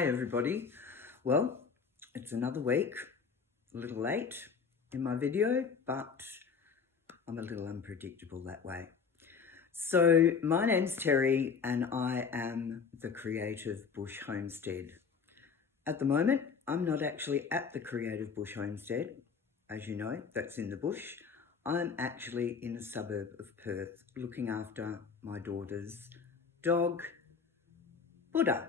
Hi everybody. Well, it's another week, a little late in my video, but I'm a little unpredictable that way. So my name's Terry and I am the Creative Bush Homestead. At the moment, I'm not actually at the Creative Bush Homestead, as you know, that's in the bush. I'm actually in a suburb of Perth looking after my daughter's dog, Buddha.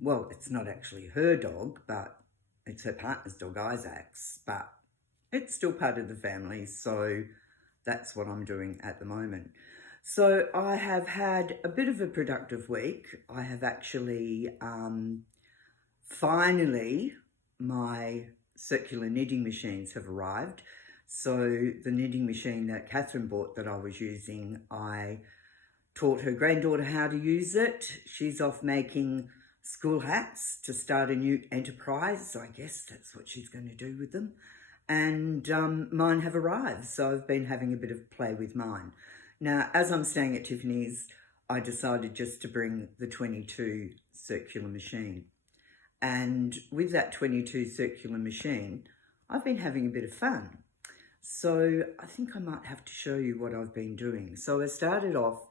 Well, it's not actually her dog, but it's her partner's dog, Isaac's, but it's still part of the family, so that's what I'm doing at the moment. So I have had a bit of a productive week. I have actually, finally, my circular knitting machines have arrived. So the knitting machine that Catherine bought that I was using, I taught her granddaughter how to use it. She's off making school hats to start a new enterprise, so I guess that's what she's going to do with them. And mine have arrived, so I've been having a bit of play with mine. Now, as I'm staying at Tiffany's, I decided just to bring the 22 circular machine. And with that 22 circular machine, I've been having a bit of fun. So I think I might have to show you what I've been doing. So I started off,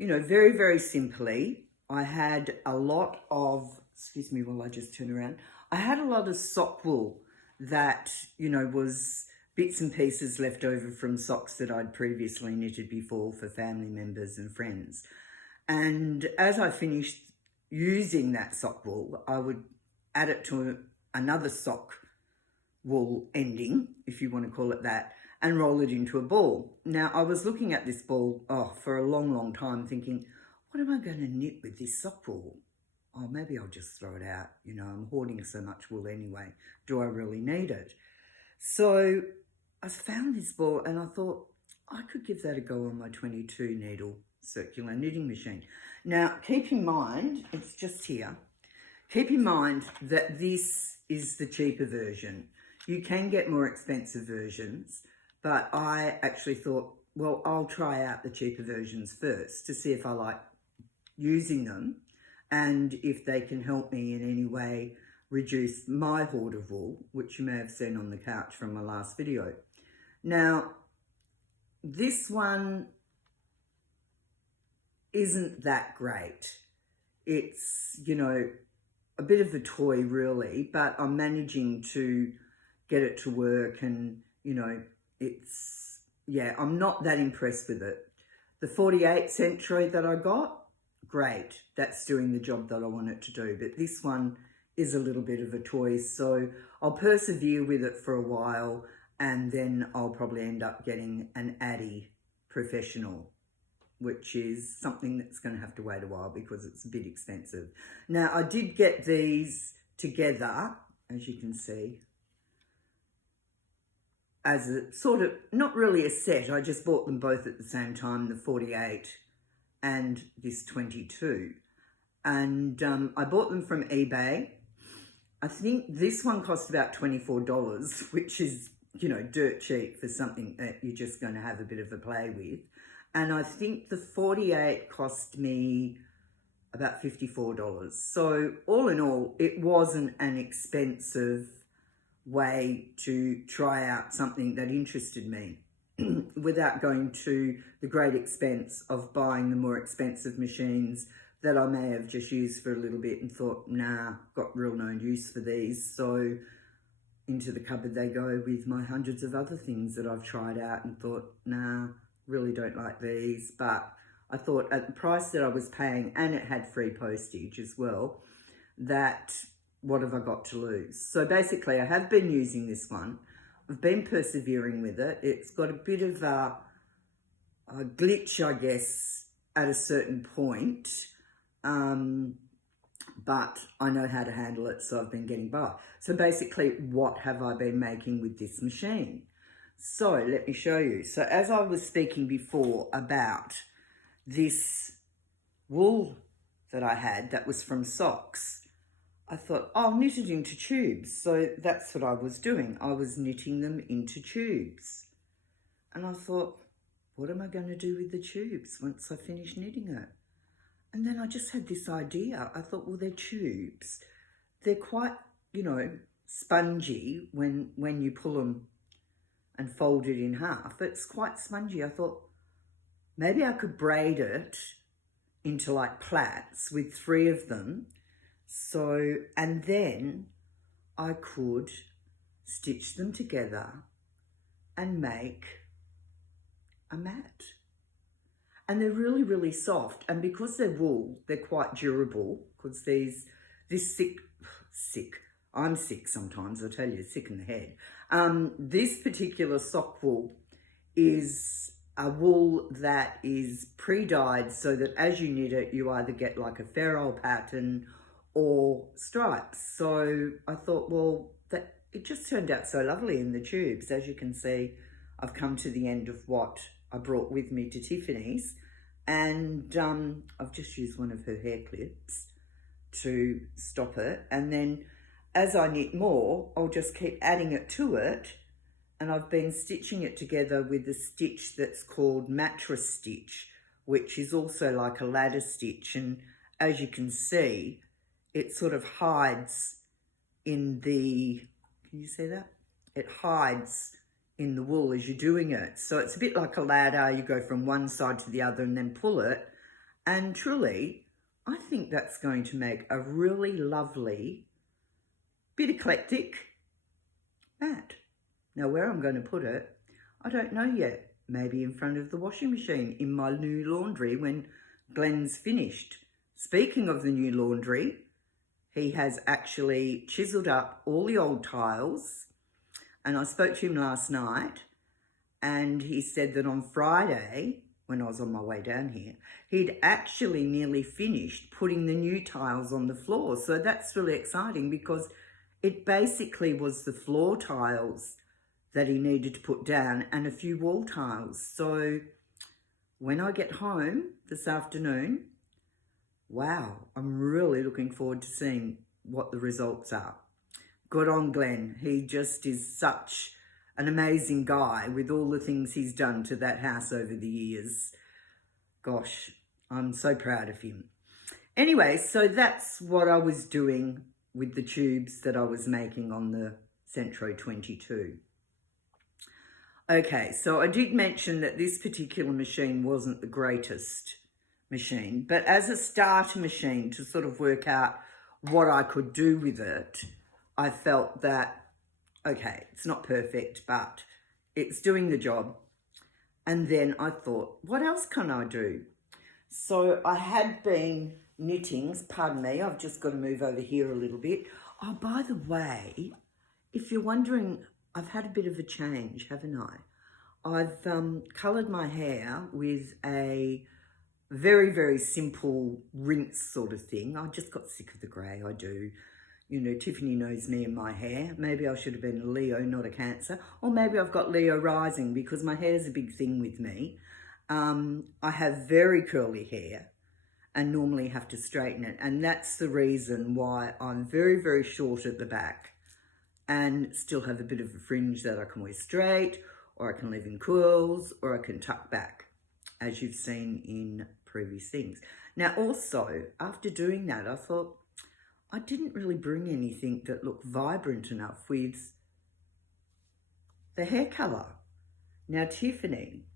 very, very simply. I had a lot of, excuse me while I just turn around. I had a lot of sock wool that, was bits and pieces left over from socks that I'd previously knitted before for family members and friends. And as I finished using that sock wool, I would add it to another sock wool ending, if you want to call it that, and roll it into a ball. Now, I was looking at this ball for a long, long time thinking, what am I going to knit with this sock wool? Oh, maybe I'll just throw it out. I'm hoarding so much wool anyway. Do I really need it? So I found this ball and I thought I could give that a go on my 22 needle circular knitting machine. Now, keep in mind, it's just here. Keep in mind that this is the cheaper version. You can get more expensive versions, but I actually thought, well, I'll try out the cheaper versions first to see if I like using them and if they can help me in any way reduce my hoard of wool, which you may have seen on the couch from my last video. Now, this one isn't that great. It's, a bit of a toy really, but I'm managing to get it to work and, I'm not that impressed with it. The 48 Sentro that I got, great, that's doing the job that I want it to do, but this one is a little bit of a toy, so I'll persevere with it for a while and then I'll probably end up getting an Addy Professional, which is something that's going to have to wait a while because it's a bit expensive. Now, I did get these together, as you can see, as a sort of, not really a set, I just bought them both at the same time, the 48 and this 22. And I bought them from eBay. I think this one cost about $24, which is, dirt cheap for something that you're just going to have a bit of a play with. And I think the 48 cost me about $54. So all in all, it wasn't an expensive way to try out something that interested me without going to the great expense of buying the more expensive machines that I may have just used for a little bit and thought, nah, got real no use for these. So into the cupboard they go with my hundreds of other things that I've tried out and thought, nah, really don't like these. But I thought at the price that I was paying, and it had free postage as well, that what have I got to lose? So basically I have been using this one. I've been persevering with it. It's got a bit of a glitch, I guess, at a certain point. But I know how to handle it, so I've been getting by. So basically, what have I been making with this machine? So let me show you. So as I was speaking before about this wool that I had that was from socks, I thought, I'll knit it into tubes. So that's what I was doing. I was knitting them into tubes. And I thought, what am I going to do with the tubes once I finish knitting it? And then I just had this idea. I thought, well, they're tubes. they're quite, you know, spongy when you pull them and fold it in half. It's quite spongy. I thought maybe I could braid it into like plaits with 3 of them. So, and then I could stitch them together and make a mat. And they're really, really soft. And because they're wool, they're quite durable, because I'm sick sometimes, I tell you, sick in the head. This particular sock wool is a wool that is pre-dyed, so that as you knit it, you either get like a ferrule pattern or stripes. So I thought, well, it just turned out so lovely in the tubes. As you can see, I've come to the end of what I brought with me to Tiffany's, and I've just used one of her hair clips to stop it, and then as I knit more, I'll just keep adding it to it, and I've been stitching it together with a stitch that's called mattress stitch, which is also like a ladder stitch, and as you can see, it sort of hides in the, can you see that? It hides in the wool as you're doing it. So it's a bit like a ladder. You go from one side to the other and then pull it. And truly, I think that's going to make a really lovely, bit eclectic mat. Now where I'm going to put it, I don't know yet. Maybe in front of the washing machine in my new laundry when Glenn's finished. Speaking of the new laundry, he has actually chiseled up all the old tiles, and I spoke to him last night, and he said that on Friday, when I was on my way down here, he'd actually nearly finished putting the new tiles on the floor. So that's really exciting, because it basically was the floor tiles that he needed to put down and a few wall tiles. So when I get home this afternoon, wow, I'm really looking forward to seeing what the results are. Good on Glenn. He just is such an amazing guy with all the things he's done to that house over the years. Gosh, I'm so proud of him. Anyway, so that's what I was doing with the tubes that I was making on the Sentro 22. Okay, so I did mention that this particular machine wasn't the greatest machine, but as a starter machine to sort of work out what I could do with it, I felt that, okay, it's not perfect, but it's doing the job. And then I thought, what else can I do? So I had been knitting, pardon me, I've just got to move over here a little bit. Oh, by the way, if you're wondering, I've had a bit of a change, haven't I? I've coloured my hair with a very, very simple rinse sort of thing. I just got sick of the grey, I do. You know, Tiffany knows me and my hair. Maybe I should have been a Leo, not a Cancer. Or maybe I've got Leo rising, because my hair's a big thing with me. I have very curly hair and normally have to straighten it. And that's the reason why I'm very, very short at the back and still have a bit of a fringe that I can wear straight, or I can leave in curls, or I can tuck back, as you've seen in previous things. Now also, after doing that, I thought I didn't really bring anything that looked vibrant enough with the hair colour. Now Tiffany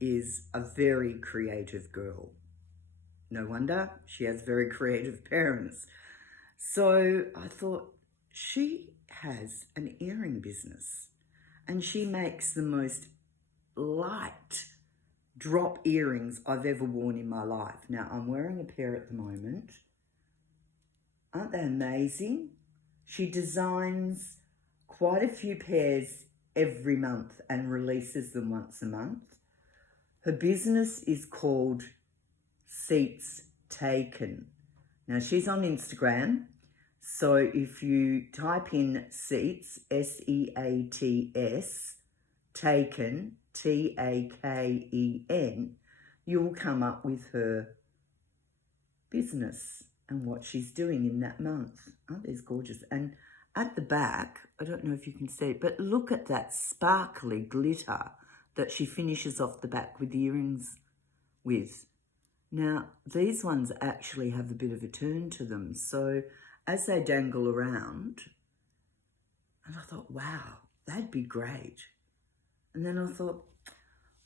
is a very creative girl. No wonder, she has very creative parents. So I thought, she has an earring business and she makes the most light drop earrings I've ever worn in my life. Now I'm wearing a pair at the moment. Aren't they amazing? She designs quite a few pairs every month and releases them once a month. Her business is called Seats Taken. Now she's on Instagram. So if you type in Seats, S-E-A-T-S, Taken, T-A-K-E-N, you will come up with her business and what she's doing in that month. Aren't these gorgeous? And at the back, I don't know if you can see it, but look at that sparkly glitter that she finishes off the back with the earrings with. Now, these ones actually have a bit of a turn to them. So as they dangle around, and I thought, wow, that'd be great. And then I thought,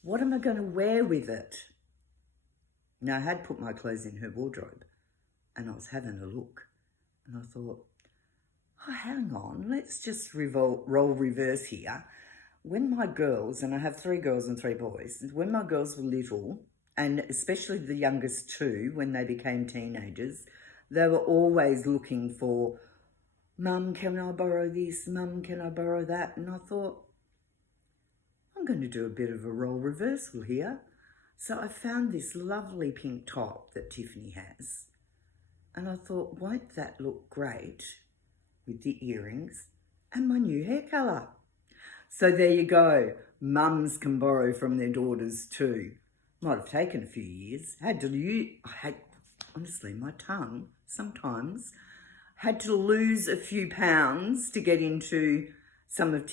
what am I going to wear with it? Now, I had put my clothes in her wardrobe, and I was having a look, and I thought, oh, hang on, let's just role reverse here. When my girls, and I have 3 girls and 3 boys, when my girls were little, and especially the youngest 2, when they became teenagers, they were always looking for, Mum, can I borrow this? Mum, can I borrow that? And I thought, I'm going to do a bit of a role reversal here. So I found this lovely pink top that Tiffany has. And I thought, won't that look great with the earrings and my new hair colour? So there you go. Mums can borrow from their daughters too. Might have taken a few years. Honestly, my tongue sometimes had to lose a few pounds to get into some of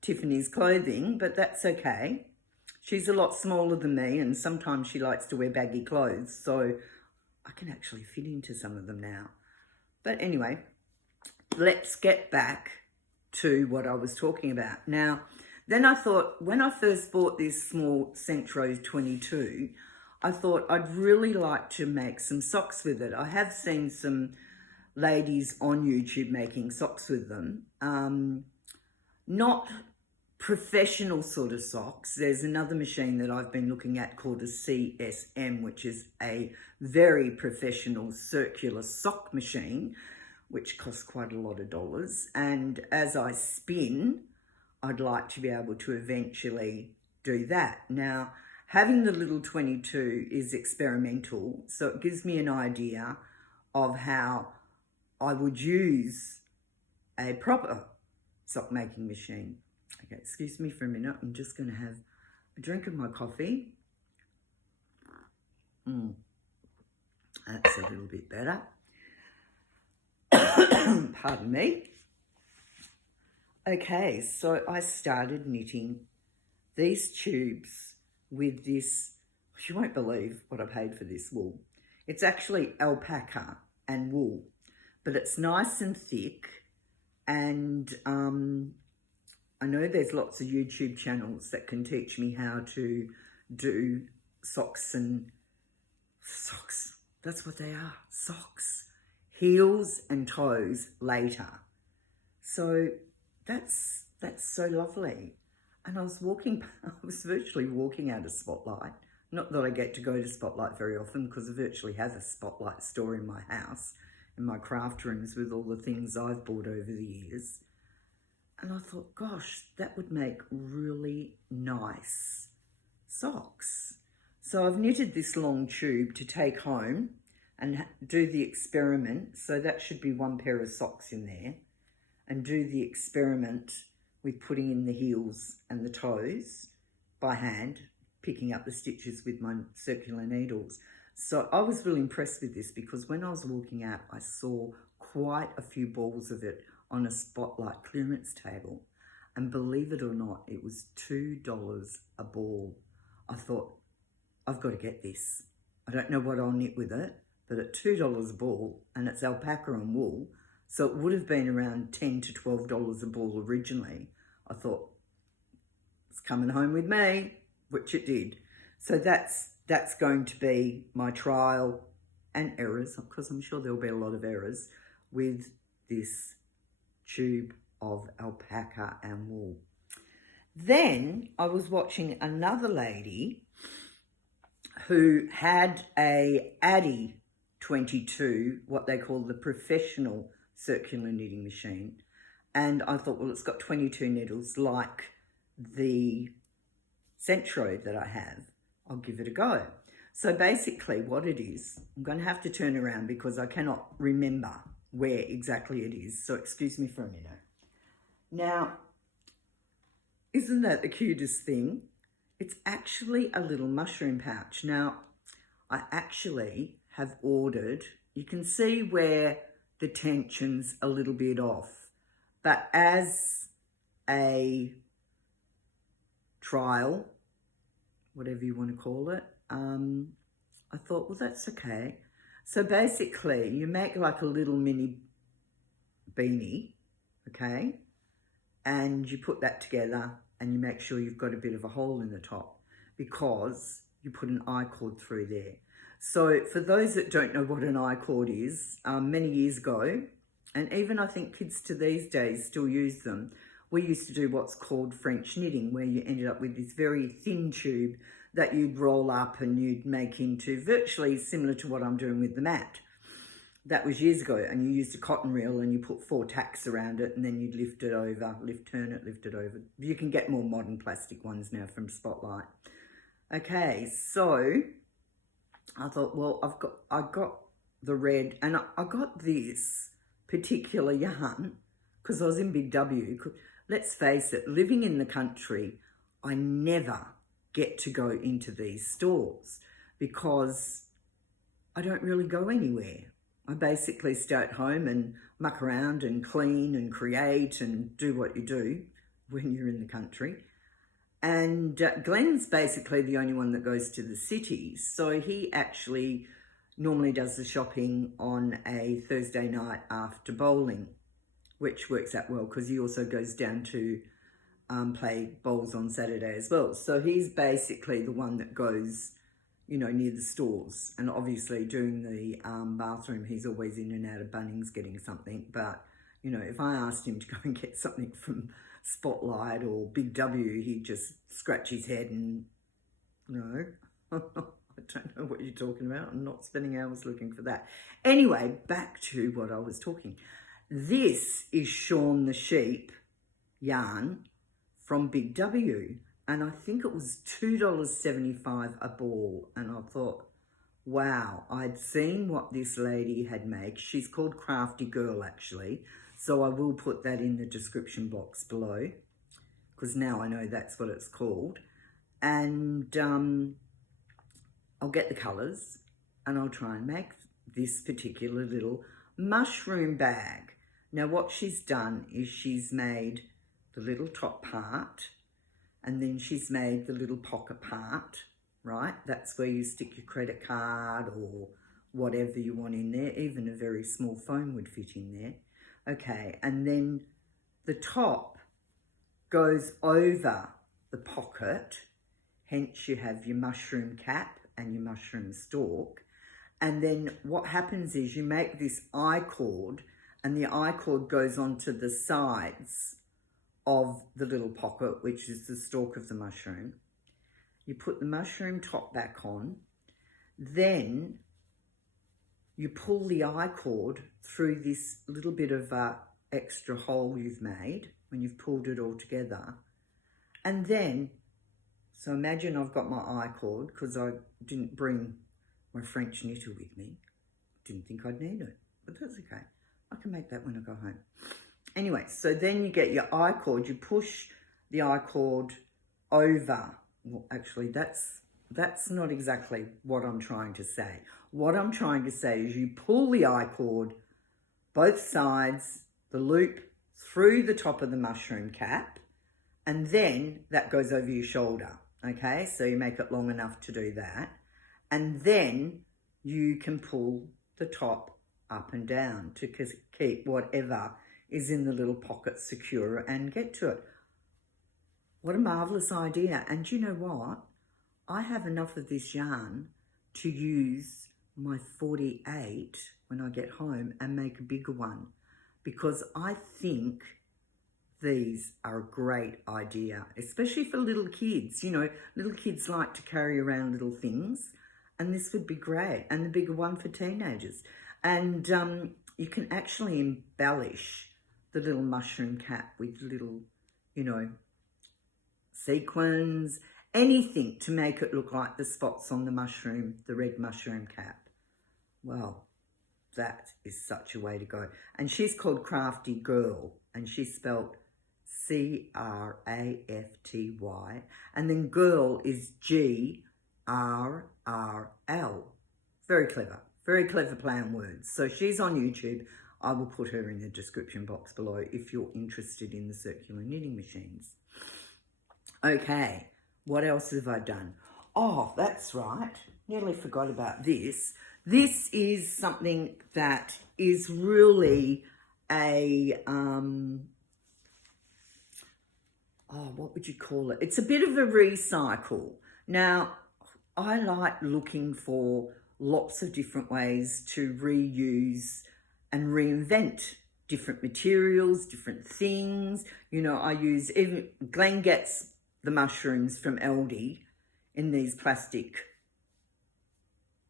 Tiffany's clothing, but that's okay. She's a lot smaller than me, and sometimes she likes to wear baggy clothes, so I can actually fit into some of them now. But anyway, let's get back to what I was talking about. Now, then I thought, when I first bought this small Sentro 22, I thought I'd really like to make some socks with it. I have seen some ladies on YouTube making socks with them. Not professional sort of socks. There's another machine that I've been looking at called a CSM, which is a very professional circular sock machine, which costs quite a lot of dollars. And as I spin, I'd like to be able to eventually do that. Now, having the little 22 is experimental, so it gives me an idea of how I would use a proper sock making machine. Okay, excuse me for a minute. I'm just going to have a drink of my coffee. That's a little bit better. Pardon me. Okay, so I started knitting these tubes with this. You won't believe what I paid for this wool. It's actually alpaca and wool, but it's nice and thick. And I know there's lots of YouTube channels that can teach me how to do socks. That's what they are, socks. Heels and toes later. So that's so lovely. And I was virtually walking out of Spotlight. Not that I get to go to Spotlight very often, because I virtually have a Spotlight store in my house, in my craft rooms, with all the things I've bought over the years. And I thought, gosh, that would make really nice socks. So I've knitted this long tube to take home and do the experiment. So that should be 1 pair of socks in there. And do the experiment with putting in the heels and the toes by hand, picking up the stitches with my circular needles. So I was really impressed with this, because when I was walking out, I saw quite a few balls of it on a Spotlight clearance table. And believe it or not, it was $2 a ball. I thought, I've got to get this. I don't know what I'll knit with it, but at $2 a ball, and it's alpaca and wool, so it would have been around $10 to $12 a ball originally. I thought, it's coming home with me, which it did. So that's going to be my trial and errors, because I'm sure there'll be a lot of errors with this tube of alpaca and wool. Then I was watching another lady who had a Addy 22, what they call the professional circular knitting machine. And I thought, well, it's got 22 needles like the Sentro that I have. I'll give it a go. So basically what it is, I'm going to have to turn around because I cannot remember where exactly it is. So excuse me for a minute. Now, isn't that the cutest thing? It's actually a little mushroom pouch. Now, I actually have ordered, you can see where the tension's a little bit off, but as a trial, whatever you want to call it, I thought, well, that's okay. So basically, you make like a little mini beanie, okay? And you put that together and you make sure you've got a bit of a hole in the top because you put an I-cord through there. So for those that don't know what an I-cord is, many years ago, and even I think kids to these days still use them, we used to do what's called French knitting, where you ended up with this very thin tube that you'd roll up and you'd make into virtually similar to what I'm doing with the mat. That was years ago, and you used a cotton reel and you put 4 tacks around it and then you'd lift it over, turn it, lift it over. You can get more modern plastic ones now from Spotlight. Okay, so I thought, well, I got the red, and I got this particular yarn because I was in Big W. Let's face it, living in the country, I never get to go into these stores because I don't really go anywhere. I basically stay at home and muck around and clean and create and do what you do when you're in the country. And Glenn's basically the only one that goes to the city. So he actually normally does the shopping on a Thursday night after bowling, which works out well because he also goes down to play bowls on Saturday as well. So he's basically the one that goes, you know, near the stores. And obviously during the bathroom, he's always in and out of Bunnings getting something. But, you know, if I asked him to go and get something from Spotlight or Big W, he'd just scratch his head and, no, I don't know what you're talking about. I'm not spending hours looking for that. Anyway, back to what I was talking. This is Shaun the Sheep yarn from Big W. And I think it was $2.75 a ball. And I thought, wow, I'd seen what this lady had made. She's called Crafty Girl, actually. So I will put that in the description box below because now I know that's what it's called. And I'll get the colours and I'll try and make this particular little mushroom bag. Now what she's done is she's made the little top part, and then she's made the little pocket part, right? That's where you stick your credit card or whatever you want in there. Even a very small phone would fit in there. Okay, and then the top goes over the pocket, hence you have your mushroom cap and your mushroom stalk. And then what happens is you make this I-cord, and the I-cord goes onto the sides of the little pocket, which is the stalk of the mushroom. You put the mushroom top back on, then you pull the I-cord through this little bit of extra hole you've made when you've pulled it all together. And then, so imagine I've got my I-cord because I didn't bring my French knitter with me. Didn't think I'd need it, but that's okay. I can make that when I go home. Anyway, so then you get your I-cord, you push the I-cord over. Well, actually, that's not exactly what I'm trying to say. What I'm trying to say is you pull the I-cord, both sides, the loop through the top of the mushroom cap, and then that goes over your shoulder, okay? So you make it long enough to do that. And then you can pull the top up and down to keep whatever is in the little pocket secure and get to it. What a marvellous idea. And you know what? I have enough of this yarn to use my 48 when I get home and make a bigger one, because I think these are a great idea, especially for little kids. You know, little kids like to carry around little things, and this would be great. And the bigger one for teenagers. And you can actually embellish the little mushroom cap with little, you know, sequins, anything to make it look like the spots on the mushroom, the red mushroom cap. Well, that is such a way to go. And she's called Crafty Girl, and she's spelled C-R-A-F-T-Y, and then girl is G-R-R-L. Very clever play on words. So she's on YouTube. I will put her in the description box below if you're interested in the circular knitting machines. Okay, what else have I done? Oh, that's right. Nearly forgot about this. This is something that is really a, what would you call it? It's a bit of a recycle. Now, I like looking for lots of different ways to reuse and reinvent different materials, different things. You know, I use, even Glenn gets the mushrooms from Aldi in these plastic,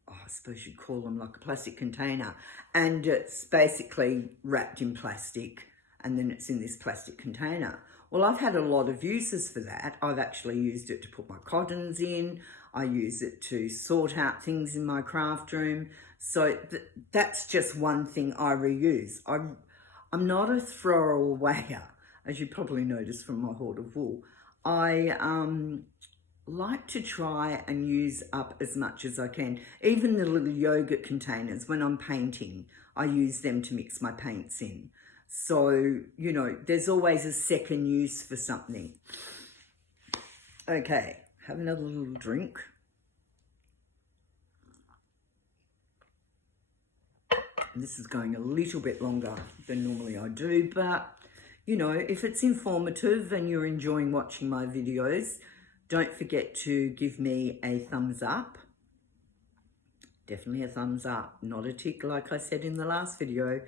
I suppose you'd call them like a plastic container, and it's basically wrapped in plastic and then it's in this plastic container. Well, I've had a lot of uses for that. I've actually used it to put my cottons in. I use it to sort out things in my craft room. So that's just one thing I reuse. I'm not a throwawayer, as you probably noticed from my hoard of wool. I like to try and use up as much as I can. Even the little yogurt containers, when I'm painting, I use them to mix my paints in. So, you know, there's always a second use for something. Okay, have another little drink. And this is going a little bit longer than normally I do, but, you know, if it's informative and you're enjoying watching my videos, don't forget to give me a thumbs up. Definitely a thumbs up, not a tick like I said in the last video.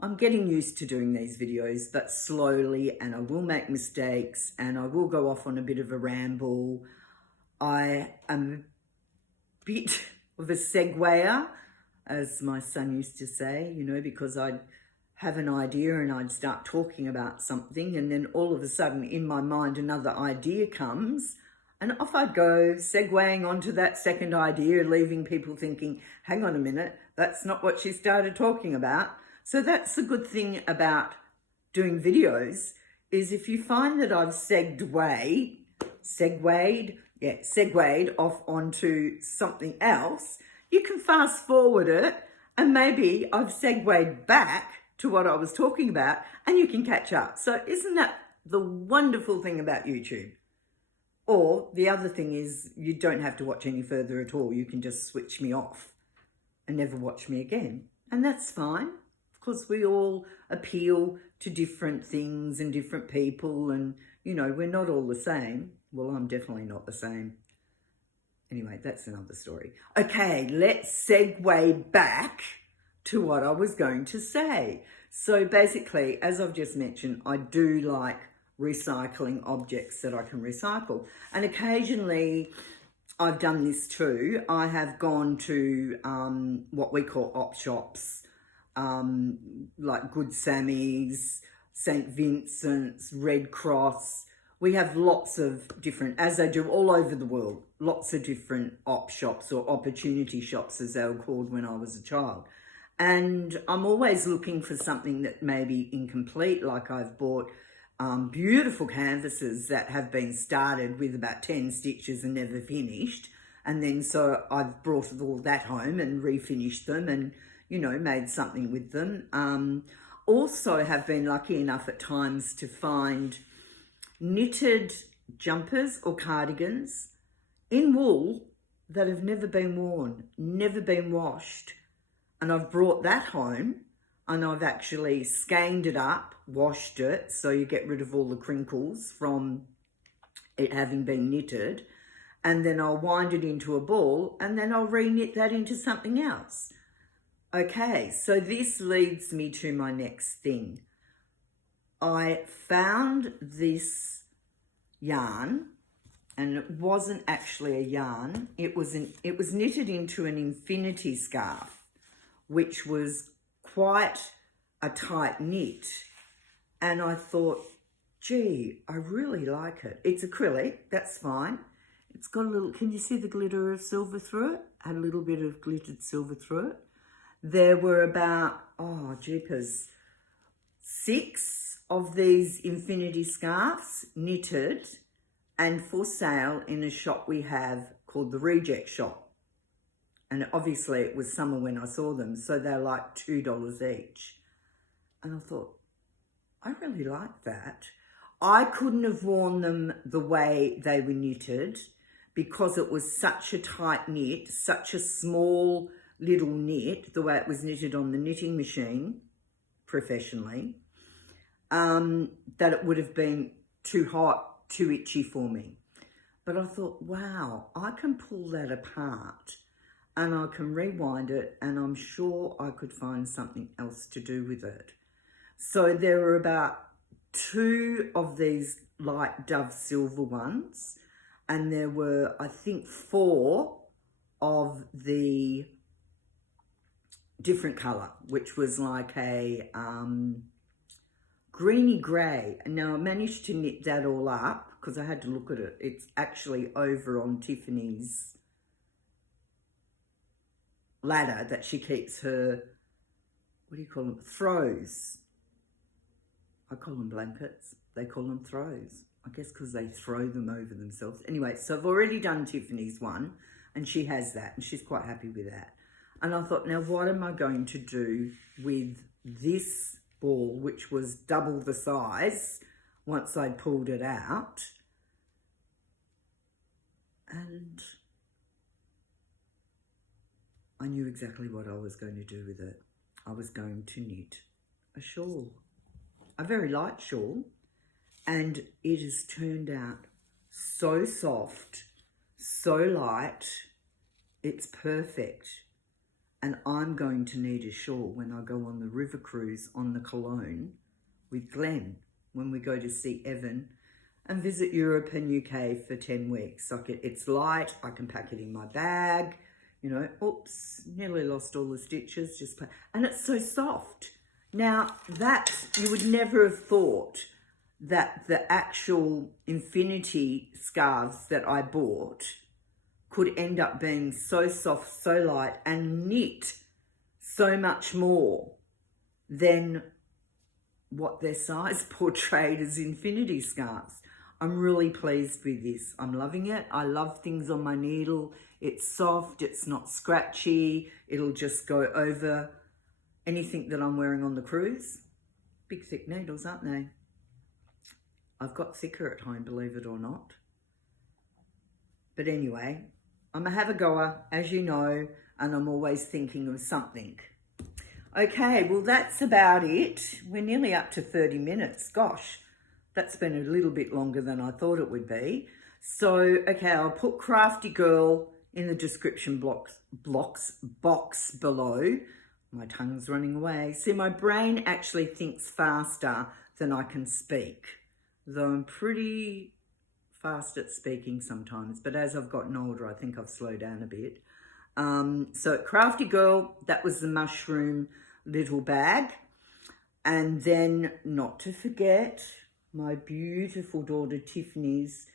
I'm getting used to doing these videos, but slowly, and I will make mistakes and I will go off on a bit of a ramble. I am a bit of a segueer, as my son used to say, you know, because I'd have an idea and I'd start talking about something, and then all of a sudden in my mind another idea comes, and off I'd go, segueing onto that second idea, leaving people thinking, hang on a minute, that's not what she started talking about. So that's the good thing about doing videos, is if you find that I've segued off onto something else, you can fast forward it and maybe I've segued back to what I was talking about and you can catch up. So isn't that the wonderful thing about YouTube? Or the other thing is you don't have to watch any further at all. You can just switch me off and never watch me again. And that's fine. Because we all appeal to different things and different people, and, you know, we're not all the same. Well, I'm definitely not the same. Anyway, that's another story. Okay, let's segue back to what I was going to say. So basically, as I've just mentioned, I do like recycling objects that I can recycle. And occasionally, I've done this too. I have gone to what we call op shops, like Good Sammy's, St. Vincent's, Red Cross. We have lots of different, as they do all over the world, lots of different op shops or opportunity shops as they were called when I was a child. And I'm always looking for something that may be incomplete, like I've bought beautiful canvases that have been started with about 10 stitches and never finished. And then so I've brought all that home and refinished them and, you know, made something with them. Also have been lucky enough at times to find knitted jumpers or cardigans in wool that have never been worn, never been washed. And I've brought that home and I've actually skeined it up, washed it, so you get rid of all the crinkles from it having been knitted. And then I'll wind it into a ball and then I'll re-knit that into something else. Okay, so this leads me to my next thing. I found this yarn, and it wasn't actually a yarn. It was knitted into an infinity scarf, which was quite a tight knit. And I thought, gee, I really like it. It's acrylic, that's fine. It's got a little, can you see the glitter of silver through it? Had a little bit of glittered silver through it. There were about, oh, jeepers, 6 of these infinity scarves knitted and for sale in a shop we have called the Reject Shop. And obviously it was summer when I saw them, so they're like $2 each. And I thought, I really like that. I couldn't have worn them the way they were knitted because it was such a tight knit, such a small little knit, the way it was knitted on the knitting machine, professionally, that it would have been too hot, too itchy for me. But I thought, wow, I can pull that apart and I can rewind it, and I'm sure I could find something else to do with it. So there were about 2 of these light dove silver ones, and there were, I think, 4 of the different colour, which was like a greeny grey. And now I managed to knit that all up because I had to look at it. It's actually over on Tiffany's ladder that she keeps her, what do you call them, throws. I call them blankets. They call them throws. I guess because they throw them over themselves. Anyway, so I've already done Tiffany's one, and she has that, and she's quite happy with that. And I thought, now what am I going to do with this ball, which was double the size once I pulled it out? And I knew exactly what I was going to do with it. I was going to knit a shawl, a very light shawl, and it has turned out so soft, so light, it's perfect. And I'm going to need a shawl when I go on the river cruise on the Cologne with Glenn, when we go to see Evan and visit Europe and UK for 10 weeks. It's light, I can pack it in my bag, you know, oops, nearly lost all the stitches, and it's so soft. Now that, you would never have thought that the actual infinity scarves that I bought could end up being so soft, so light, and knit so much more than what their size portrayed as infinity scarves. I'm really pleased with this. I'm loving it. I love things on my needle. It's soft, it's not scratchy. It'll just go over anything that I'm wearing on the cruise. Big thick needles, aren't they? I've got thicker at home, believe it or not. But anyway, I'm a have-a-goer, as you know, and I'm always thinking of something. Okay, well, that's about it. We're nearly up to 30 minutes. Gosh, that's been a little bit longer than I thought it would be. So, okay, I'll put Crafty Girl in the description box below. My tongue's running away. See, my brain actually thinks faster than I can speak, though I'm pretty fast at speaking sometimes, but as I've gotten older, I think I've slowed down a bit. So Crafty Girl, that was the mushroom little bag. And then, not to forget, my beautiful daughter Tiffany's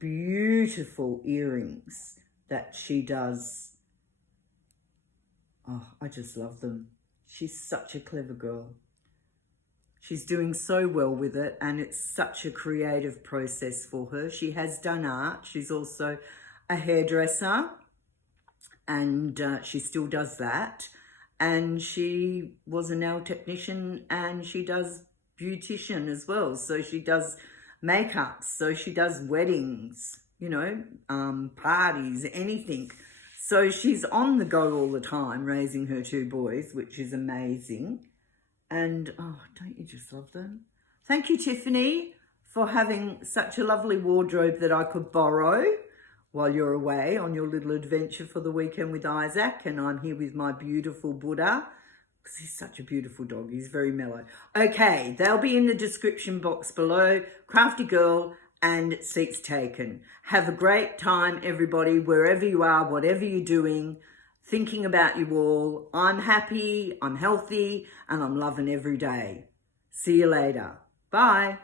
beautiful earrings that she does. Oh, I just love them. She's such a clever girl. She's doing so well with it, and it's such a creative process for her. She has done art. She's also a hairdresser, and she still does that. And she was a nail technician, and she does beautician as well. So she does makeup, so she does weddings, you know, parties, anything. So she's on the go all the time, raising her 2 boys, which is amazing. And, oh, don't you just love them? Thank you, Tiffany, for having such a lovely wardrobe that I could borrow while you're away on your little adventure for the weekend with Isaac. And I'm here with my beautiful Buddha, because he's such a beautiful dog. He's very mellow. Okay, they'll be in the description box below. Crafty Girl and Seats Taken. Have a great time, everybody, wherever you are, whatever you're doing. Thinking about you all. I'm happy, I'm healthy, and I'm loving every day. See you later. Bye.